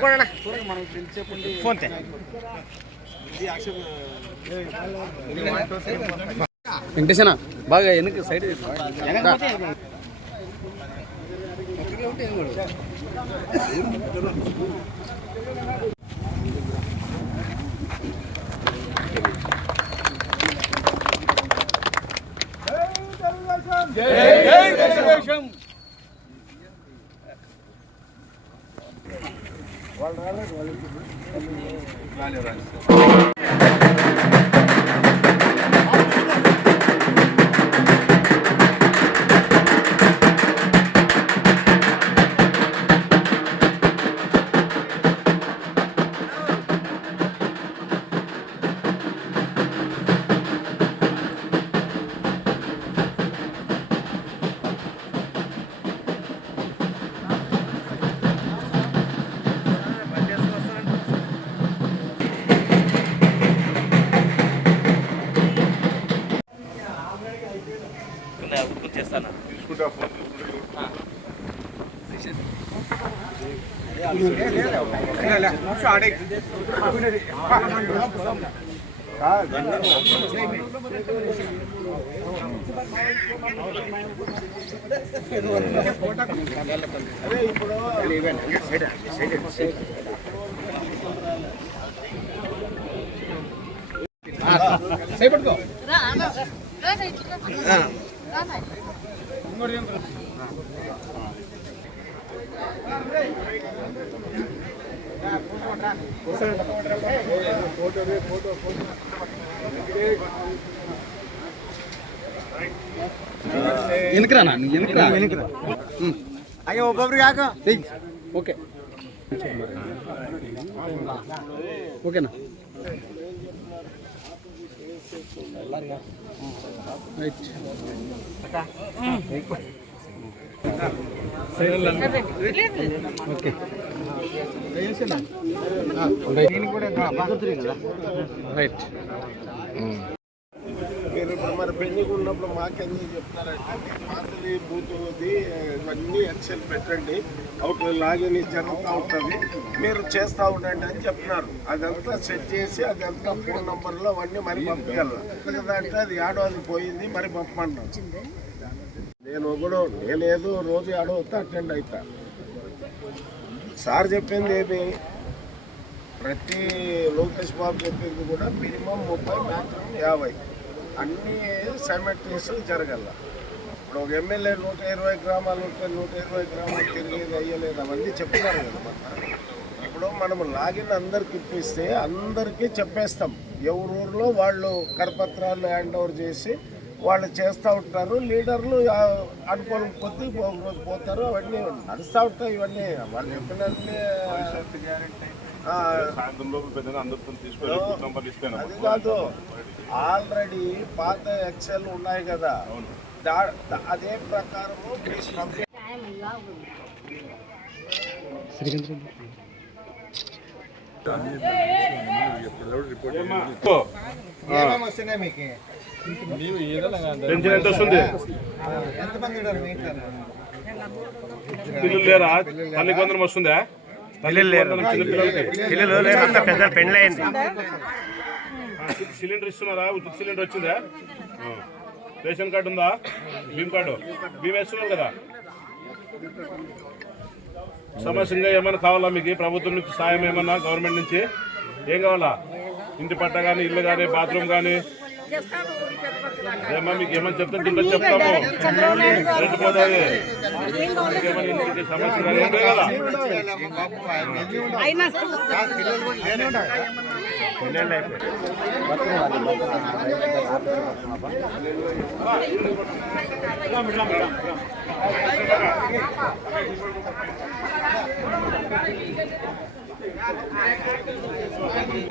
Phone కూడా phone తే. వెంకటేశనా బాగా వెనక్కి సైడ్ వాళ్ళు అలా సేపట్టుకో ఇంకోటి వెనకరా నువ్వు వెనకరా? వెనకరా. అయ్యో ఒక్కొక్కరికి కాక. ఓకే. ఓకేనా? రైట్. రైట్. మీరు మరి పెండింగ్ ఉన్నప్పుడు మాకెందుకు చెప్తారంటే మీ పాతది ఇవన్నీ ఎక్సెల్ పెట్టండి అవుట్ లాగిన్ జరుగుతూ ఉంటుంది మీరు చేస్తూ ఉండండి అని చెప్తున్నారు అదంతా సెట్ చేసి అదంతా ఫోన్ నెంబర్లో అవన్నీ మరి పంపించాలి అంటే అది ఆడో అది పోయింది మరి పంపమన్నారు నేను కూడా నేనేదో రోజు ఆడో అటెండ్ అవుతా సార్ చెప్పింది ఏమి ప్రతి లోకేష్ బాబు చెప్పింది కూడా మినిమం ముప్పై మ్యాక్సిమం యాభై. అన్నీ సైమెట్రీస్ జరగల. ఇప్పుడు ఒక ఎమ్మెల్యే నూట ఇరవై గ్రామాలు ఉంటే నూట ఇరవై గ్రామాలు తిరిగేది అయ్యలేదు అవన్నీ చెప్తున్నారు కదా ఇప్పుడు మనం లాగిన్ అందరికి ఇప్పిస్తే అందరికీ చెప్పేస్తాం. ఎవరి ఊర్లో వాళ్ళు కరపత్రాలు హ్యాండ్ ఓవర్ చేసి వాళ్ళు చేస్తూ ఉంటారు లీడర్లు అనుకోని కొద్దీ ఒక రోజు పోతారు అవన్నీ నడుస్తూ ఉంటాయి ఇవన్నీ. వాళ్ళు చెప్పినట్లే అది కాదు. ఆల్రెడీ పాత ఎక్సెల్ ఉన్నాయి కదా. అదే ప్రకారము మీరు పంపి- ఏమేమి వస్తున్నాయి మీకు పెన్షన్ ఎంత వస్తుంది పిల్లలు లేరా? తల్లి కొందరం వస్తుందా పిల్లలు లేరు పిల్లలు అంతా పెద్ద పెళ్ళి అయింది సిలిండర్ ఇస్తున్నారా ఉచిత సిలిండర్ వచ్చిందా రేషన్ కార్డు ఉందా భీమ్ కార్డు భీమ్ వేస్తున్నారు కదా సమస్యంగా ఏమైనా కావాలా మీకు? ప్రభుత్వం నుంచి సాయం ఏమన్నా గవర్నమెంట్ నుంచి? ఏం కావాలా? ఇంటి పట్ట కానీ ఇల్లు కానీ బాత్రూమ్ కానీ ఏమన్నా మీకు ఏమైనా చెప్తే దీంట్లో చెప్తాము. సమస్య కానీ ఏం కావాలా?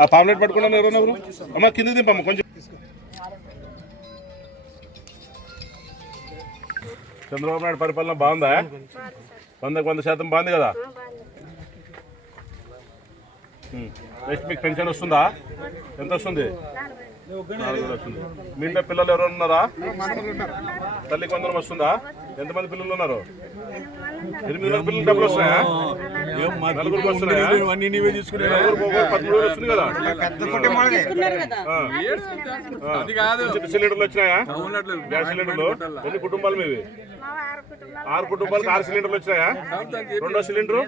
ఆ పాంప్లెట్ పట్టుకున్నాను ఎవరన్నా ఎవరు? అమ్మ కింద దింపమ్మ కొంచెం. చంద్రబాబు నాయుడు పరిపాలన బాగుందా? వందకు వంద శాతం బాగుంది కదా? నెక్స్ట్ మీకు పెన్షన్ వస్తుందా? ఎంత వస్తుంది? నాలుగు వస్తుంది. మీ ఇంట్లో పిల్లలు ఎవరు ఉన్నారా? తల్లికి వందనం వస్తుందా? ఎంతమంది పిల్లలు ఉన్నారు? ఎనిమిది మంది పిల్లలు డబ్బులు వస్తున్నాయా? నలుగురికి వస్తున్నాయా? నలుగురికి ఒక్కొక్కరు పదమూడు వేలు వస్తుంది కదా? సిలిండర్లు వచ్చినాయా? గ్యాస్ సిలిండర్లు? ఎన్ని కుటుంబాలు మీవి? ఆరు కుటుంబాలకు ఆరు సిలిండర్లు వచ్చినాయా? రెండో సిలిండర్?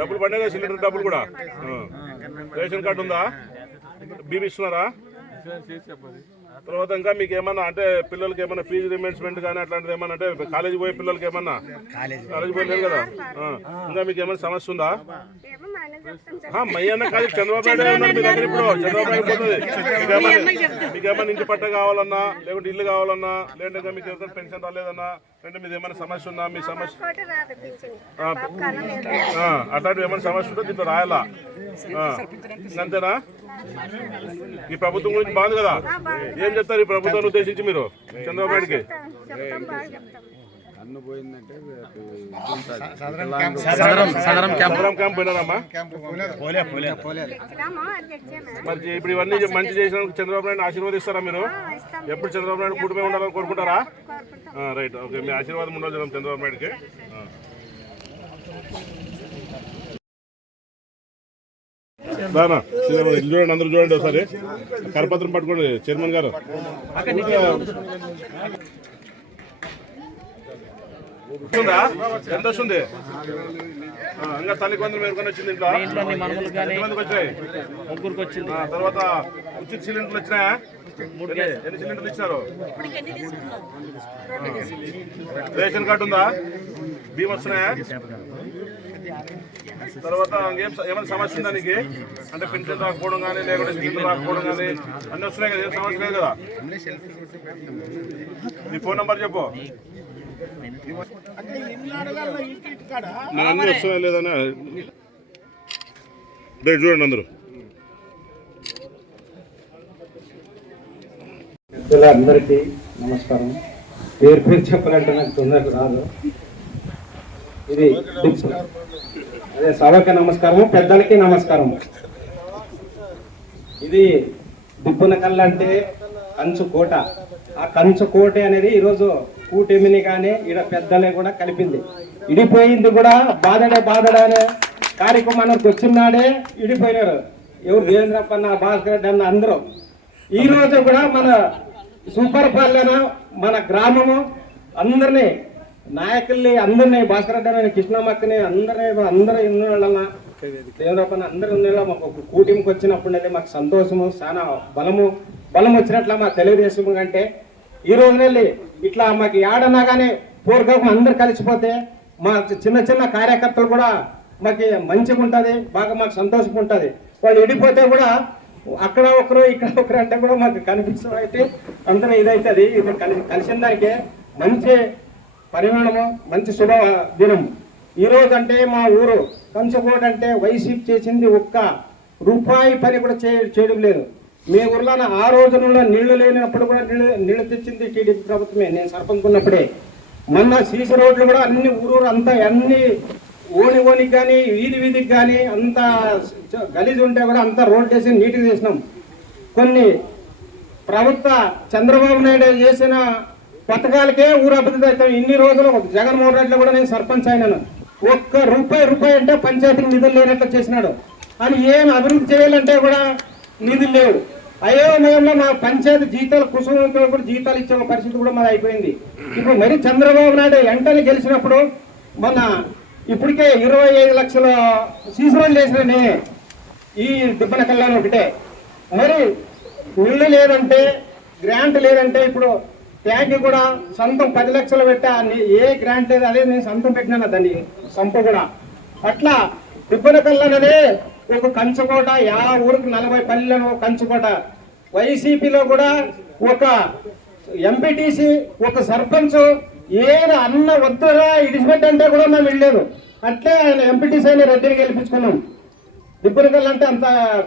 డబ్బులు పడినాయి సిలిండర్ డబ్బులు కూడా. రేషన్ కార్డు ఉందా? బీబీ ఇస్తున్నారా? తర్వాత ఇంకా మీకు ఏమన్నా అంటే పిల్లలకి ఏమన్నా ఫీజు రిమెంట్స్మెంట్ కానీ అట్లాంటిది ఏమన్నా అంటే కాలేజీ పోయే పిల్లలకి ఏమన్నా? కాలేజీ పోయలేరు కదా. ఇంకా మీకు ఏమైనా సమస్య ఉందా? మయ్యన్న కాదు చంద్రబాబు నాయుడు మీ దగ్గర ఇప్పుడు. చంద్రబాబు నాయుడు పోతుంది. మీకేమన్నా మీకేమన్నా ఇంటి పట్ట కావాలన్నా లేకుంటే ఇల్లు కావాలన్నా లేదంటే మీకు ఎవరికైనా పెన్షన్ రాలేదన్నా లేదంటే మీది ఏమైనా సమస్య ఉందా మీ సమస్య అట్లాంటివి ఏమైనా సమస్య ఉంటే దీంట్లో రాయాలా? అంతేనా? ఈ ప్రభుత్వం గురించి బాగుంది కదా? ఏం చెప్తారు ఈ ప్రభుత్వాన్ని ఉద్దేశించి మీరు? చంద్రబాబు నాయుడుకి? క్యాంప్. పోయినారమ్మా? మరి ఇప్పుడు ఇవన్నీ మంచి చేసిన చంద్రబాబు నాయుడు ఆశీర్వదిస్తారా మీరు? ఎప్పుడు చంద్రబాబు నాయుడు కూటమి ఉండాలని కోరుకుంటారా? ఆ, రైట్. ఓకే మీ ఆశీర్వాదం ఉండాలి చంద్రబాబు నాయుడుకి. ఇది చూడండి అందరూ చూడండి ఒకసారి. కరపత్రం పట్టుకోండి చైర్మన్ గారు? ఎంత వస్తుంది? ఇంకా తల్లి కొందరు మేరుకొని వచ్చింది ఇంట్లో? వచ్చాయి? ముగ్గురికి వచ్చింది. ఆ, తర్వాత ఉచిత సిలిండర్లు వచ్చినాయా? ఎన్ని సిలిండర్లు ఇచ్చారు? రేషన్ కార్డు ఉందా? బియ్యం వస్తున్నాయా? తర్వాత ఏమైనా సమస్య ఉందా నీకు? అంటే పెన్షన్ రాకపోవడం కానీ లేకుంటే సిలిండర్ రాకపోవడం కానీ అన్నీ వస్తున్నాయి కదా ఏం సమస్య లేదు కదా? నీ ఫోన్ నంబర్ చెప్పు. అన్నీ? వస్తున్నాయా లేదన్నా చూడండి అందరూ. అందరికీ నమస్కారం. పేరు పేరు చెప్పాలంటే నాకు తొందరగా రాదు. ఇది. అదే సభకి నమస్కారము పెద్దలకి నమస్కారం ఇది దిబ్బున కళ్ళ కంచుకోట ఆ కంచుకోట అనేది ఈరోజు కూటమిని కానీ ఈడ పెద్దలే కూడా కలిపింది. ఇడిపోయింది కూడా బాధడే బాధడే అనే కార్యక్రమానికి వచ్చినాడే ఇడిపోయినారు ఎవరు దేవేంద్రప్పన్న భాస్కర్ రెడ్డి అన్న అందరూ. ఈ కూడా మన సూపర్ పాలన మన గ్రామము అందరినీ నాయకుల్ని అందరినీ భాస్కర్ రెడ్డి అని కృష్ణమ్మక్కని అందరినీ అందరూ ఉన్న దేవరప్పని అందరూ ఉన్న మాకు కూటమికి వచ్చినప్పుడు మాకు సంతోషము చాలా బలము. బలం వచ్చినట్ల మా తెలుగుదేశం కంటే ఈ రోజు వెళ్ళి ఇట్లా మాకు ఏడన్నా కానీ పూర్వకం అందరు కలిసిపోతే మా చిన్న చిన్న కార్యకర్తలు కూడా మాకు మంచిగా ఉంటుంది బాగా మాకు సంతోషంగా ఉంటుంది. వాళ్ళు ఎడిపోతే కూడా అక్కడ ఒకరు ఇక్కడ ఒకరు అంటే కూడా మాకు కనిపిస్తుంది అయితే అందరూ ఇదైతుంది. ఇది కలిసి కలిసిన దానికే మంచి పరిమాణము మంచి శుభ దినం. ఈరోజు అంటే మా ఊరు కంచకోట అంటే వైసీపీ చేసింది ఒక్క రూపాయి పని కూడా చేయడం లేదు. మీ ఊర్లో ఆ రోజున నీళ్ళు లేనప్పుడు కూడా నీళ్ళు నీళ్ళు తెచ్చింది టీడీపీ ప్రభుత్వమే. నేను సర్పంచ్ ఉన్నప్పుడే మొన్న సీసీ రోడ్లు కూడా అన్ని ఊరూరు అంతా అన్ని ఓని ఓనికి కానీ వీధి వీధికి కానీ అంత గలీజ్ ఉంటే కూడా అంతా రోడ్ వేసి నీట్గా చేసినాం కొన్ని ప్రభుత్వ చంద్రబాబు నాయుడు చేసిన పథకాలకే ఊరు అభివృద్ధి అవుతాం. ఇన్ని రోజులు జగన్మోహన్ రెడ్డి కూడా నేను సర్పంచ్ అయినాను. ఒక్క రూపాయి రూపాయి అంటే పంచాయతీకి నిధులు లేనట్లు చేసినాడు. అని ఏం అభివృద్ధి చేయాలంటే కూడా నిధులు లేవు. అయోమయంలో మా పంచాయతీ జీతాలు కుసుమంతులు కూడా జీతాలు ఇచ్చే పరిస్థితి కూడా మాది అయిపోయింది. ఇప్పుడు మరి చంద్రబాబు నాయుడు వెంటనే గెలిచినప్పుడు మన ఇప్పటికే ఇరవై ఐదు లక్షల సీసీలు చేసిన ఈ దిబ్బన కళ్యాణ్ ఒకటే. మరి ఇల్లు లేదంటే గ్రాంట్ లేదంటే ఇప్పుడు ట్యాంక్ కూడా సొంతం పది లక్షలు పెట్టా ఏ గ్రాంట్ లేదు అదే నేను సొంతం పెట్టినాను దాన్ని సంప కూడా. అట్లా దిబ్బన కళ్యాణనే ఒక కంచుకోట యా ఊరికి నలభై పల్లెలను కంచుకోట. వైసీపీలో కూడా ఒక ఎంపీటీసీ ఒక సర్పంచ్ ఏది అన్న వద్దురా ఇడిచిపెట్టంటే కూడా మేము వెళ్ళలేదు. అట్లే ఆయన ఎంపీటీసీ అయిన రెడ్డిని గెలిపించుకున్నాం. దిబ్బరికల్ అంటే అంత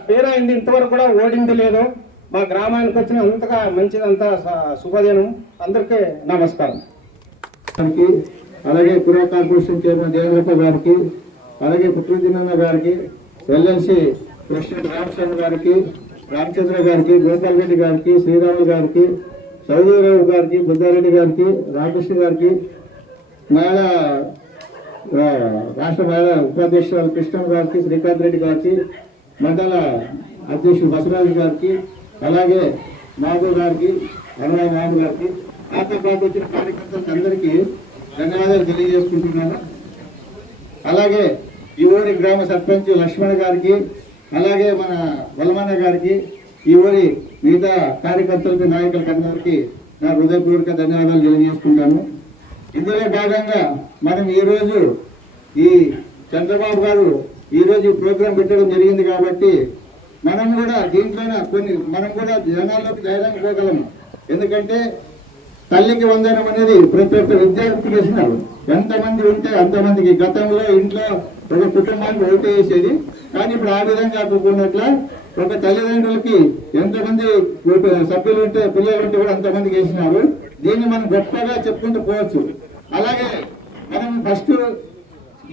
పేరైంది ఇంతవరకు కూడా ఓడింది లేదు. మా గ్రామానికి వచ్చిన అంతగా మంచిదంతా స- శుభదినం. అందరికీ నమస్కారం. అలాగే పురా కార్పొరేషన్ చైర్మన్ దేవేంద్రప్ప గారికి అలాగే పుట్టినదినన్న గారికి ఎల్ఎన్సి ప్రెసిడెంట్ రామచంద్ర గారికి రామచంద్ర గారికి గోపాల్ రెడ్డి గారికి శ్రీరాములు గారికి చౌదరిరావు గారికి బుద్ధారెడ్డి గారికి రామకృష్ణ గారికి మహిళా రాష్ట్ర మహిళా ఉపాధ్యక్షురాలు కృష్ణ గారికి శ్రీకాంత్ రెడ్డి గారికి మండల అధ్యక్షుడు బసరాజు గారికి అలాగే మాధవ్ గారికి అన్నయ్య నాయుడు గారికి నాతో పాటు వచ్చిన కార్యకర్తలకు అందరికీ ధన్యవాదాలు తెలియజేసుకుంటున్నాను. అలాగే ఈ ఊరి గ్రామ సర్పంచ్ లక్ష్మణ్ గారికి అలాగే మన వలమన్న గారికి ఈ ఊరి మిగతా కార్యకర్తలకి నాయకులకి అందరికీ నా హృదయపూర్వక ధన్యవాదాలు తెలియజేసుకుంటాను. ఇందులో భాగంగా మనం ఈరోజు ఈ చంద్రబాబు గారు ఈరోజు ఈ ప్రోగ్రాం పెట్టడం జరిగింది కాబట్టి మనం కూడా దీంట్లోనే కొన్ని మనం కూడా జనాల్లోకి ధైర్యం పోగలము ఎందుకంటే తల్లికి వందనం అనేది ప్రతి ఒక్క విద్యార్థికి వేసినారు ఎంతమంది ఉంటే అంతమందికి గతంలో ఇంట్లో ఒక కుటుంబానికి ఓటు వేసేది. కానీ ఇప్పుడు ఆ విధంగా కాకుండా ఒక తల్లిదండ్రులకి ఎంతమంది సభ్యులు ఉంటే పిల్లలు ఉంటే కూడా అంతమందికి వేసినారు. దీన్ని మనం గొప్పగా చెప్పుకుంటూ పోవచ్చు. అలాగే మనం ఫస్ట్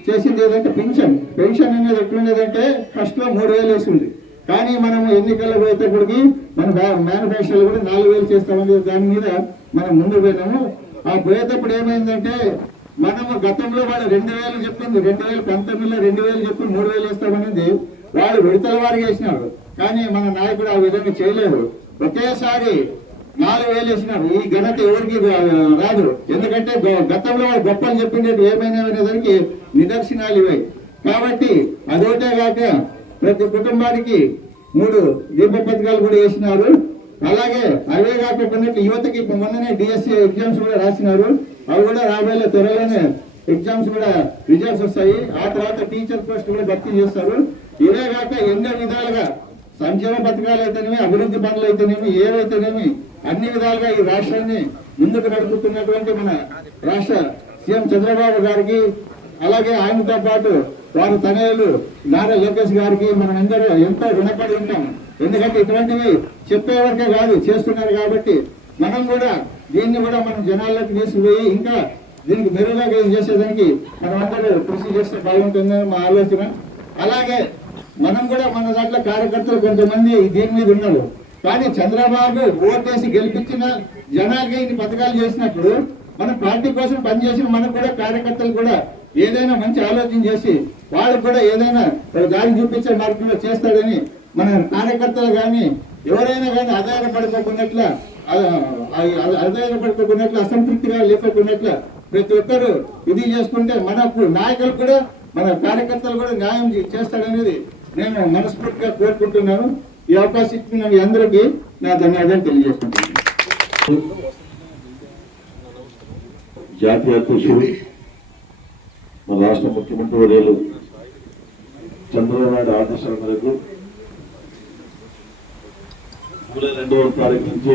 చేసింది ఏదంటే పెన్షన్. పెన్షన్ అనేది ఎట్లుండేదంటే ఫస్ట్లో మూడు వేలు వేసింది. కానీ మనం ఎన్నికల్లో పోయేటప్పటికి మన మేనిఫెస్టోలో కూడా నాలుగు వేలు చేస్తామని దాని మీద మనం ముందు పోయినాము. ఆ పోయేటప్పుడు ఏమైందంటే మనము గతంలో వాళ్ళు రెండు వేలు చెప్పింది రెండు వేలు పంతొమ్మిదిలో రెండు వేలు చెప్పి మూడు వేలు వేస్తామనేది వాళ్ళు విడతల వారికి వేసినాడు కానీ మన నాయకుడు ఆ విధంగా చేయలేదు. ఒకేసారి నాలుగు వేలు వేసినారు. ఈ ఘనత ఎవరికి రాదు. ఎందుకంటే గతంలో వాళ్ళు గొప్పలు చెప్పిండేది ఏమైనా అనేదానికి నిదర్శనాలు ఇవే కాబట్టి అదొకటే కాక ప్రతి కుటుంబానికి మూడు దీప పథకాలు కూడా వేసినారు. అలాగే అవే కాకుండా యువతకి ఇప్పుడు మొన్ననే డిఎస్సి ఎగ్జామ్స్ కూడా రాసినారు. అవి కూడా రాబోయే త్వరలోనే ఎగ్జామ్స్ కూడా రిజల్ట్స్ వస్తాయి. ఆ తర్వాత టీచర్ పోస్ట్ కూడా భర్తీ చేస్తారు. ఇవే కాక ఎన్నో విధాలుగా సంక్షేమ పథకాలు అయితేనేమి అభివృద్ధి పనులు అయితేనేమి ఏవైతేనేమి అన్ని విధాలుగా ఈ రాష్ట్రాన్ని ముందుకు నడుపుతున్నటువంటి మన రాష్ట్ర సీఎం చంద్రబాబు గారికి అలాగే ఆయనతో పాటు వారి తనయులు నారా లోకేష్ గారికి మనం అందరూ ఎంతో రుణపడి ఉంటాం. ఎందుకంటే ఇటువంటివి చెప్పేవరకే కాదు చేస్తున్నారు కాబట్టి మనం కూడా దీన్ని కూడా మనం జనాల్లోకి తీసుకుపోయి ఇంకా దీనికి మెరుగుగా చేసేదానికి మనం అందరూ కృషి చేస్తే బాగుంటుందని మా ఆలోచన. అలాగే మనం కూడా మన దాంట్లో కార్యకర్తలు కొంతమంది దీని మీద ఉన్నారు. కానీ చంద్రబాబు ఓటేసి గెలిపించిన జనాలకి ఇన్ని పథకాలు చేసినప్పుడు మన పార్టీ కోసం పనిచేసిన మనకు కూడా కార్యకర్తలు కూడా ఏదైనా మంచి ఆలోచన చేసి వాళ్ళకు కూడా ఏదైనా దారి చూపించే మార్గంలో చేస్తాడని మన కార్యకర్తలు కానీ ఎవరైనా కానీ ఆధారపడుకోకున్నట్ల ఆధారపడుకోకున్నట్లు అసంతృప్తిగా లేకపోయినట్ల ప్రతి ఒక్కరు ఇది చేసుకుంటే మన నాయకులు కూడా మన కార్యకర్తలు కూడా న్యాయం చేస్తాడనేది నేను మనస్ఫూర్తిగా కోరుకుంటున్నాను. ఈ అవకాశం ఇచ్చిన మీ అందరికీ నా ధన్యవాదాలు తెలియజేస్తున్నాను జాతీయ అధ్యక్షుడు మన రాష్ట్ర ముఖ్యమంత్రి వర్యులు చంద్రబాబు నాయుడు ఆదేశాల మేరకు జూలై రెండవ తారీఖు నుంచి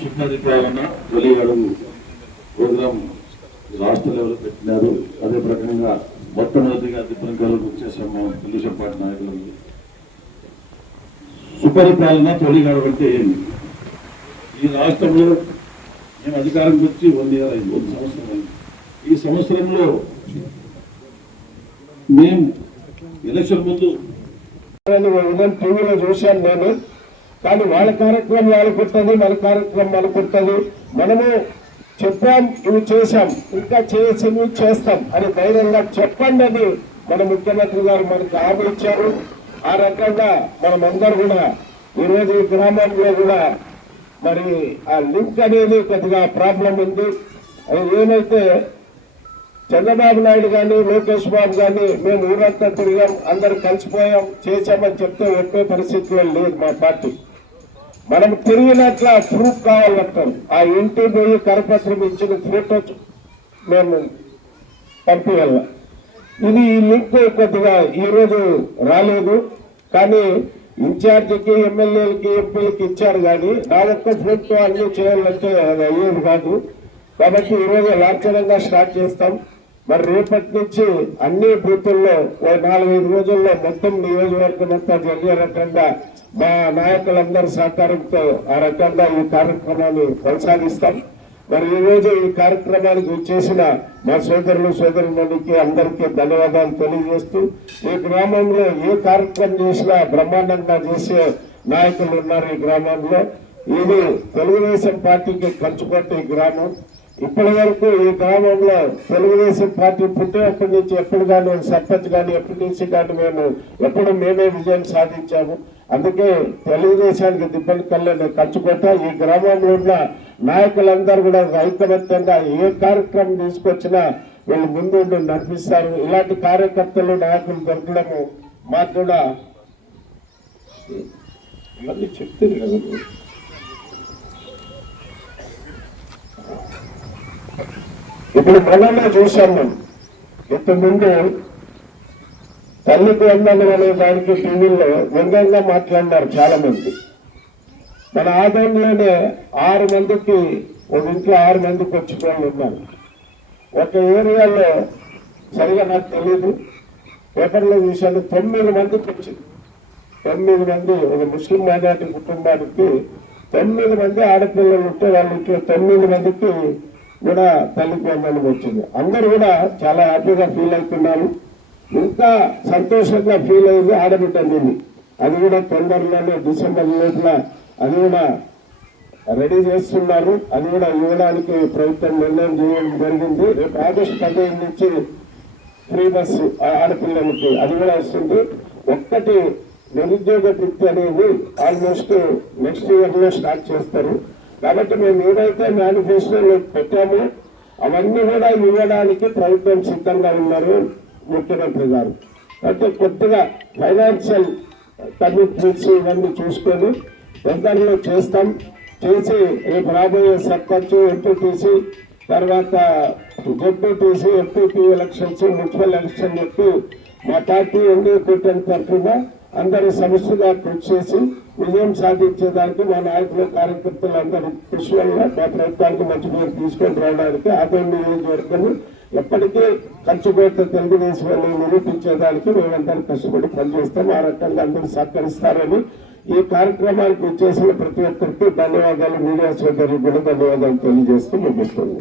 సుఖాధికారణ తొలి అడుగు ప్రోగ్రాం రాష్ట్ర లెవెల్ పెట్టినారు. అదే ప్రకారంగా మొట్టమొదటిగా దిబ్బరంకాలు బుక్ చేశాం మనం తెలుగుదేశం పార్టీ నాయకులు. సుపరిపాలన తొలి అడుగు అంటే ఏంది? ఈ రాష్ట్రంలో మేము అధికారంకి వచ్చి వన్ ఇయర్ అయింది ఒక సంవత్సరం అయింది. ఈ సంవత్సరంలో మేము ఎలక్షన్ ముందు ఉదయం టీవీలో చూశాను నేను. కానీ వాళ్ళ కార్యక్రమం వాళ్ళకు ఉంటుంది మన కార్యక్రమం మనకు ఉంటుంది మనము చెప్పాం ఇవి చేశాం. ఇంకా చేసింది చేస్తాం. అని ధైర్యంగా చెప్పండి అని మన ముఖ్యమంత్రి గారు మనకు హామీ ఇచ్చారు. ఆ రకంగా మనమందరూ కూడా ఈరోజు ఈ గ్రామంలో కూడా మరి ఆ లింక్ అనేది కొద్దిగా ప్రాబ్లం ఉంది. అది ఏమైతే చంద్రబాబు నాయుడు కానీ లోకేష్ బాబు కానీ మేము ఊరంతా తిరిగాం అందరు కలిసిపోయాం చేశామని చెప్తే ఎక్కువ పరిస్థితిలో లేదు మా పార్టీ. మనం తిరిగినట్ల ప్రూఫ్ కావాలంటాం ఆ ఇంటి పోయి కరపత్రం ఇచ్చిన ఫోటో మేము పంపించాల ఇది ఈ లింక్ కొద్దిగా ఈ రోజు రాలేదు. కానీ ఇన్ఛార్జికి ఎమ్మెల్యేలకి ఎంపీలకి ఇచ్చారు కానీ నా ఒక్క ఫోటో అన్ని చేయాలంటే అది అయ్యేది కాదు. కాబట్టి ఈ రోజు లాంఛనంగా స్టార్ట్ చేస్తాం. మరి రేపటి నుంచి అన్ని బూతుల్లో ఓ నాలుగైదు రోజుల్లో మొత్తం నియోజకవర్గం అంతా జరిగే రకంగా మా నాయకులందరి సహకారంతో ఆ రకంగా ఈ కార్యక్రమాన్ని కొనసాగిస్తాం. మరి ఈ రోజు ఈ కార్యక్రమానికి వచ్చేసిన మా సోదరులు సోదరులకి అందరికీ ధన్యవాదాలు తెలియజేస్తూ ఈ గ్రామంలో ఏ కార్యక్రమం చేసినా బ్రహ్మాండంగా చేసే నాయకులు ఉన్నారు ఈ గ్రామంలో. ఇది తెలుగుదేశం పార్టీకి ఖర్చు పెట్టే గ్రామం. ఇప్పటి వరకు ఈ గ్రామంలో తెలుగుదేశం పార్టీ పుట్టినప్పటి నుంచి ఎప్పుడు కానీ సర్పంచ్ కానీ ఎప్పటి నుంచి కానీ మేము ఎప్పుడు మేమే విజయం సాధించాము. అందుకే తెలుగుదేశానికి దిబ్బలు కళ్ళని ఖర్చుకొట్ట ఈ గ్రామంలో ఉన్న నాయకులందరూ కూడా ఐకమత్యంగా ఏ కార్యక్రమం తీసుకొచ్చినా వీళ్ళు ముందు నడిపిస్తారు. ఇలాంటి కార్యకర్తలు నాయకులు దొరకడము మాకు కూడా ఇవన్నీ చెప్తారు కదా ఇప్పుడు మొన్ననే చూశాం మనం. ఇంతకుముందు తల్లికి వందనం అనే దానికి టీవీల్లో వ్యంగ్యంగా మాట్లాడినారు చాలా మంది మన ఆదంలోనే ఆరు మందికి ఒక ఇంట్లో ఆరు మందికి వచ్చిపోయి వాళ్ళు ఉన్నారు. ఒక ఏరియాలో సరిగా నాకు తెలియదు పేపర్లో చూశాను తొమ్మిది మందికి వచ్చింది తొమ్మిది మంది ఒక ముస్లిం మైనార్టీ కుటుంబానికి తొమ్మిది మంది ఆడపిల్లలు ఉంటే వాళ్ళ తొమ్మిది మందికి కూడా తల్లి వందనం వచ్చింది. అందరూ కూడా చాలా హ్యాపీగా ఫీల్ అవుతున్నారు. ఇంకా సంతోషంగా ఫీల్ అయింది ఆడబిడ్డ అది కూడా తొందరలోనే డిసెంబర్ లోపల అది కూడా రెడీ చేస్తున్నారు. అది కూడా ఇవ్వడానికి ప్రభుత్వం నిర్ణయం చేయడం జరిగింది. రేపు ఆగస్టు పదిహేను నుంచి ఫ్రీ బస్సు ఆ ఆడపిల్లలకి అది కూడా వస్తుంది. ఒక్కటి నిరుద్యోగ వృత్తి అనేది ఆల్మోస్ట్ నెక్స్ట్ ఇయర్లో స్టార్ట్ చేస్తారు. కాబట్టి మేము ఏదైతే మేనిఫెస్టోలో పెట్టామో అవన్నీ కూడా ఇవ్వడానికి ప్రభుత్వం సిద్ధంగా ఉన్నారు ముఖ్యమంత్రి గారు. అంటే కొద్దిగా ఫైనాన్షియల్ కమిట్మెంట్స్ ఇవన్నీ చూసుకొని తొందరలో చేస్తాం. చేసి రేపు రాబోయే సర్పంచ్ ఎంపీటీసీ తర్వాత జెడ్పీటీసీ ఎంపీపీ ఎలక్షన్స్ మున్సిపల్ ఎలక్షన్లకు మా పార్టీ ఎన్డీఏ కూటమి తరఫున అందరి సమస్యగా కృషి చేసి విజయం సాధించేదానికి మా నాయకులు కార్యకర్తలు అందరూ కృషి వల్ల మా ప్రభుత్వానికి మంచి పేరు తీసుకొని రావడానికి ఆదరణ నియోజకవర్గం ఎప్పటికీ కంచుకోట తెలుగుదేశం అని నిరూపించేదానికి మేమందరం కష్టపడి పనిచేస్తాం. ఆ రకంగా అందరూ సహకరిస్తారని ఈ కార్యక్రమానికి వచ్చేసిన ప్రతి ఒక్కరికి ధన్యవాదాలు. మీడియా సోదరులు కూడా ధన్యవాదాలు తెలియజేస్తూ ముగిస్తుంది